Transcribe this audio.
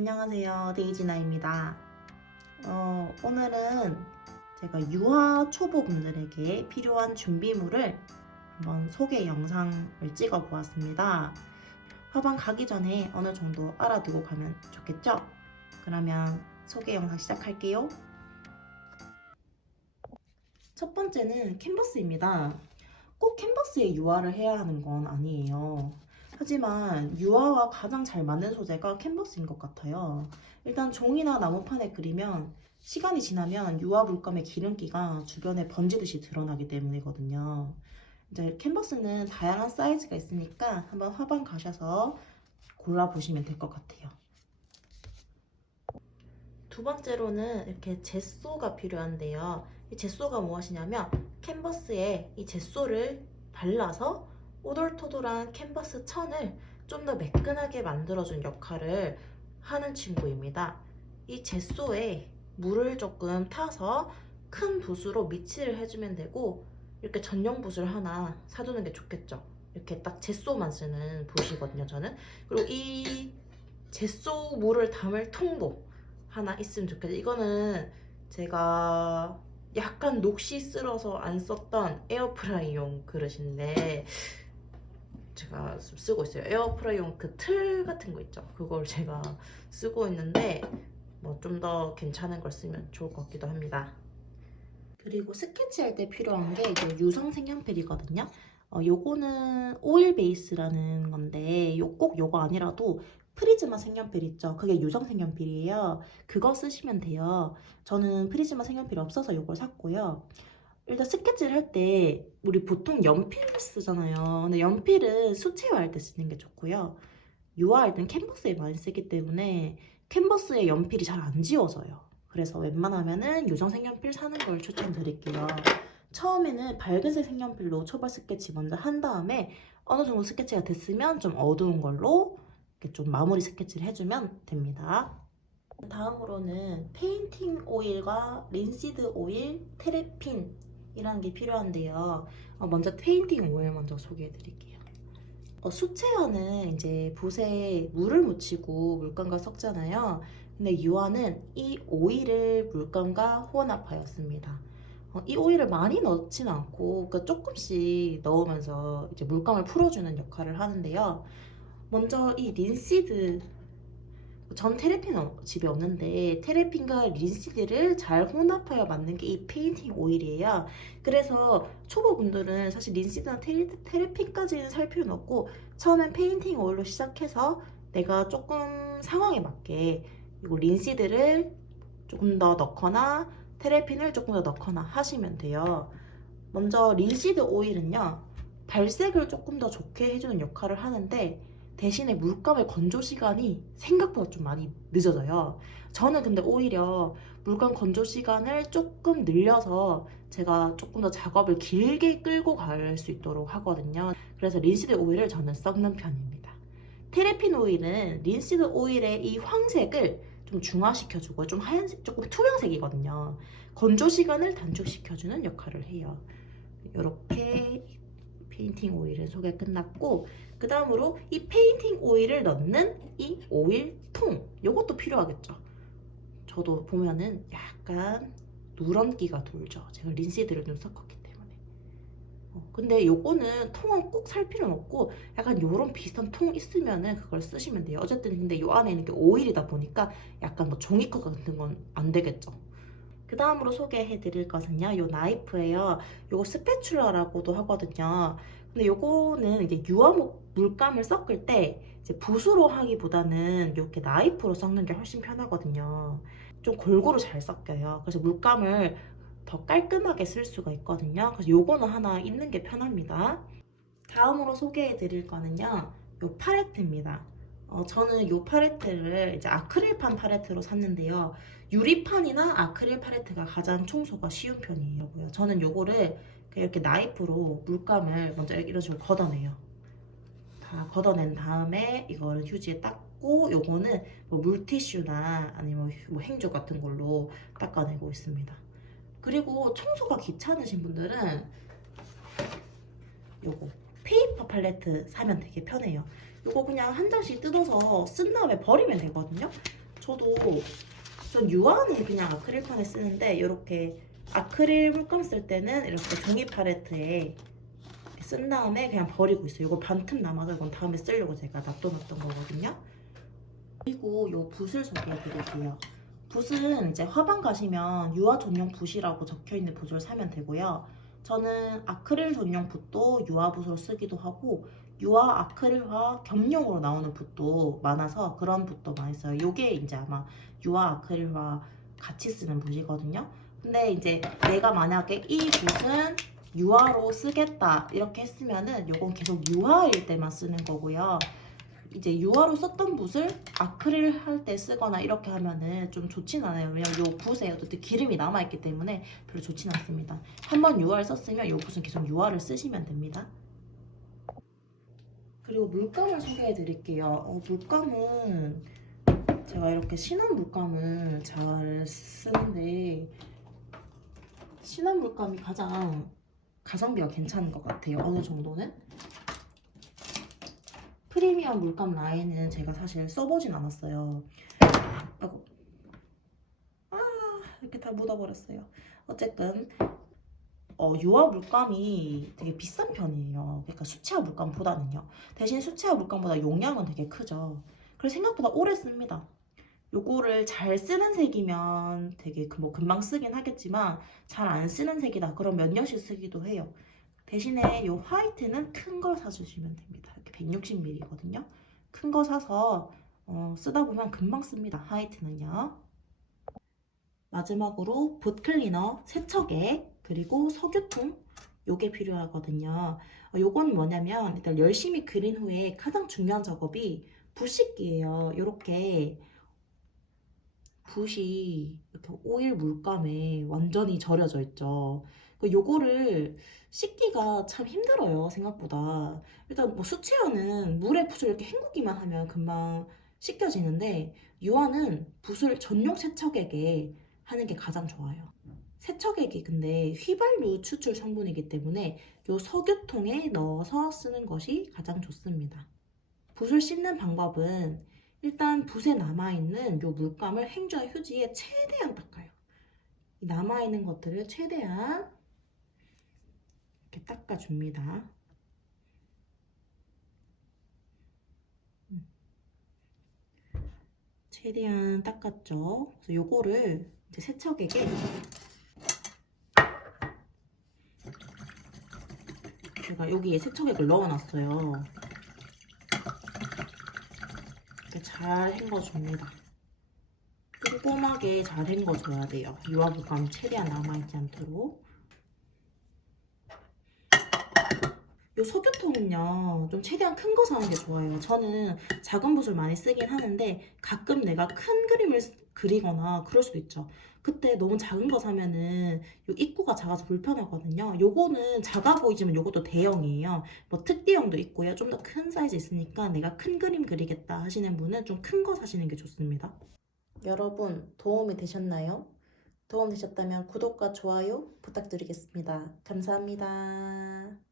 안녕하세요, 데이지나입니다. 오늘은 제가 유아 초보분들에게 필요한 준비물을 한번 소개 영상을 찍어 보았습니다. 화방 가기 전에 어느 정도 알아두고 가면 좋겠죠? 그러면 소개 영상 시작할게요. 첫 번째는 캔버스입니다. 꼭 캔버스에 유화를 해야 하는 건 아니에요. 하지만 유화와 가장 잘 맞는 소재가 캔버스인 것 같아요. 일단 종이나 나무판에 그리면 시간이 지나면 유화 물감의 기름기가 주변에 번지듯이 드러나기 때문이거든요. 이제 캔버스는 다양한 사이즈가 있으니까 한번 화방 가셔서 골라보시면 될 것 같아요. 두 번째로는 이렇게 젯소가 필요한데요. 이 젯소가 무엇이냐면 캔버스에 이 젯소를 발라서 오돌토돌한 캔버스 천을 좀 더 매끈하게 만들어준 역할을 하는 친구입니다. 이 젯소에 물을 조금 타서 큰 붓으로 미치를 해주면 되고, 이렇게 전용 붓을 하나 사두는 게 좋겠죠. 이렇게 딱 젯소만 쓰는 붓이거든요, 저는. 그리고 이 젯소 물을 담을 통도 하나 있으면 좋겠어요. 이거는 제가 약간 녹시 쓸어서 안 썼던 에어프라이용 그릇인데 제가 쓰고 있어요. 에어프라이용 그 틀 같은 거 있죠. 그걸 제가 쓰고 있는데 뭐 좀 더 괜찮은 걸 쓰면 좋을 것 같기도 합니다. 그리고 스케치할 때 필요한 게 유성 색연필이거든요. 요거는 오일 베이스라는 건데 꼭 요거 아니라도 프리즈마 색연필 있죠? 그게 유성 색연필이에요. 그거 쓰시면 돼요. 저는 프리즈마 색연필이 없어서 요걸 샀고요. 일단 스케치를 할 때 우리 보통 연필을 쓰잖아요. 근데 연필은 수채화할 때 쓰는 게 좋고요. 유화할 땐 캔버스에 많이 쓰기 때문에 캔버스에 연필이 잘 안 지워져요. 그래서 웬만하면은 유성 색연필 사는 걸 추천드릴게요. 처음에는 밝은색 색연필로 초벌 스케치 먼저 한 다음에 어느 정도 스케치가 됐으면 좀 어두운 걸로 이렇게 좀 마무리 스케치를 해주면 됩니다. 다음으로는 페인팅 오일과 린시드 오일, 테레핀이라는 게 필요한데요. 먼저 페인팅 오일 먼저 소개해 드릴게요. 수채화는 이제 붓에 물을 묻히고 물감과 섞잖아요. 근데 유화는 이 오일을 물감과 혼합하였습니다. 이 오일을 많이 넣지는 않고 그러니까 조금씩 넣으면서 이제 물감을 풀어주는 역할을 하는데요. 먼저 이 린시드, 전 테레핀은 집에 없는데 테레핀과 린시드를 잘 혼합하여 만든 게 이 페인팅 오일이에요. 그래서 초보분들은 사실 린시드나 테레핀까지는 살 필요는 없고 처음엔 페인팅 오일로 시작해서 내가 조금 상황에 맞게 이거 린시드를 조금 더 넣거나 테레핀을 조금 더 넣거나 하시면 돼요. 먼저 린시드 오일은요, 발색을 조금 더 좋게 해주는 역할을 하는데 대신에 물감의 건조 시간이 생각보다 좀 많이 늦어져요. 저는 근데 오히려 물감 건조 시간을 조금 늘려서 제가 조금 더 작업을 길게 끌고 갈 수 있도록 하거든요. 그래서 린시드 오일을 저는 섞는 편입니다. 테레핀 오일은 린시드 오일의 이 황색을 좀 중화시켜주고 좀 하얀색, 조금 투명색이거든요. 건조 시간을 단축시켜주는 역할을 해요. 이렇게 페인팅 오일은 소개 끝났고, 그 다음으로 이 페인팅 오일을 넣는 이 오일통, 이것도 필요하겠죠. 저도 보면은 약간 누런기가 돌죠. 제가 린시드를 좀 섞었기 때문에. 근데 요거는 통은 꼭 살 필요는 없고 약간 요런 비슷한 통 있으면은 그걸 쓰시면 돼요. 어쨌든 근데 요 안에 있는 게 오일이다 보니까 약간 뭐 종이컵 같은 건 안 되겠죠. 그 다음으로 소개해 드릴 것은요, 요 나이프예요. 요거 스패츌라라고도 하거든요. 근데 요거는 이제 유화목 물감을 섞을 때 이제 붓으로 하기보다는 이렇게 나이프로 섞는 게 훨씬 편하거든요. 좀 골고루 잘 섞여요. 그래서 물감을 더 깔끔하게 쓸 수가 있거든요. 그래서 요거는 하나 있는 게 편합니다. 다음으로 소개해 드릴 거는요, 요 팔레트입니다. 저는 요 팔레트를 이제 아크릴판 팔레트로 샀는데요. 유리판이나 아크릴 팔레트가 가장 청소가 쉬운 편이에요. 저는 요거를 이렇게 나이프로 물감을 먼저 이런 식으로 걷어내요. 다 걷어낸 다음에 이거를 휴지에 닦고, 요거는 뭐 물티슈나 아니면 뭐 행주 같은 걸로 닦아내고 있습니다. 그리고 청소가 귀찮으신 분들은 요거 페이퍼 팔레트 사면 되게 편해요. 이거 그냥 한 장씩 뜯어서 쓴 다음에 버리면 되거든요. 저도 전 유화는 그냥 아크릴판에 쓰는데 이렇게 아크릴 물감 쓸 때는 이렇게 종이 팔레트에 쓴 다음에 그냥 버리고 있어요. 이거 반틈 남아서 이건 다음에 쓰려고 제가 놔둬놨던 거거든요. 그리고 이 붓을 소개해드릴게요. 붓은 이제 화방 가시면 유화 전용 붓이라고 적혀있는 붓을 사면 되고요. 저는 아크릴 전용 붓도 유화 붓으로 쓰기도 하고 유화 아크릴화 겸용으로 나오는 붓도 많아서 그런 붓도 많이 써요. 이게 이제 아마 유화 아크릴화 같이 쓰는 붓이거든요. 근데 이제 내가 만약에 이 붓은 유화로 쓰겠다 이렇게 했으면은 이건 계속 유화일 때만 쓰는 거고요. 이제 유화로 썼던 붓을 아크릴 할 때 쓰거나 이렇게 하면은 좀 좋진 않아요. 왜냐면 이 붓에 어쨌든 기름이 남아있기 때문에 별로 좋진 않습니다. 한번 유화를 썼으면 이 붓은 계속 유화를 쓰시면 됩니다. 그리고 물감을 소개해 드릴게요. 물감은 제가 이렇게 진한 물감을 잘 쓰는데 진한 물감이 가장 가성비가 괜찮은 것 같아요. 어느 정도는. 프리미엄 물감 라인은 제가 사실 써보진 않았어요. 아이고. 이렇게 다 묻어버렸어요. 어쨌든 유화 물감이 되게 비싼 편이에요. 그러니까 수채화 물감보다는요. 대신 수채화 물감보다 용량은 되게 크죠. 그래서 생각보다 오래 씁니다. 요거를 잘 쓰는 색이면 되게 뭐 금방 쓰긴 하겠지만 잘 안 쓰는 색이다. 그럼 몇 년씩 쓰기도 해요. 대신에 요 화이트는 큰 거 사주시면 됩니다. 이렇게 160ml거든요. 큰 거 사서 쓰다 보면 금방 씁니다. 화이트는요. 마지막으로 붓 클리너, 세척액, 그리고 석유통 요게 필요하거든요. 요건 뭐냐면 일단 열심히 그린 후에 가장 중요한 작업이 붓 씻기예요. 요렇게 붓이 이렇게 오일 물감에 완전히 절여져 있죠. 요거를 씻기가 참 힘들어요, 생각보다. 일단 뭐 수채화는 물에 붓을 이렇게 헹구기만 하면 금방 씻겨지는데 유화는 붓을 전용 세척액에 하는 게 가장 좋아요. 세척액이 근데 휘발유 추출 성분이기 때문에 요 석유통에 넣어서 쓰는 것이 가장 좋습니다. 붓을 씻는 방법은 일단 붓에 남아있는 요 물감을 행주와 휴지에 최대한 닦아요. 남아있는 것들을 최대한 이렇게 닦아줍니다. 최대한 닦았죠. 그래서 요거를 이제 세척액에 제가 여기에 세척액을 넣어놨어요. 이렇게 잘 헹궈줍니다. 꼼꼼하게 잘 헹궈줘야 돼요. 유화 물감이 최대한 남아있지 않도록. 요 석유통은요 좀 최대한 큰 거 사는 게 좋아요. 저는 작은 붓을 많이 쓰긴 하는데 가끔 내가 큰 그림을 그리거나 그럴 수도 있죠. 그때 너무 작은 거 사면은 요 입구가 작아서 불편하거든요. 요거는 작아 보이지만 요것도 대형이에요. 뭐 특대형도 있고요. 좀 더 큰 사이즈 있으니까 내가 큰 그림 그리겠다 하시는 분은 좀 큰 거 사시는 게 좋습니다. 여러분 도움이 되셨나요? 도움 되셨다면 구독과 좋아요 부탁드리겠습니다. 감사합니다.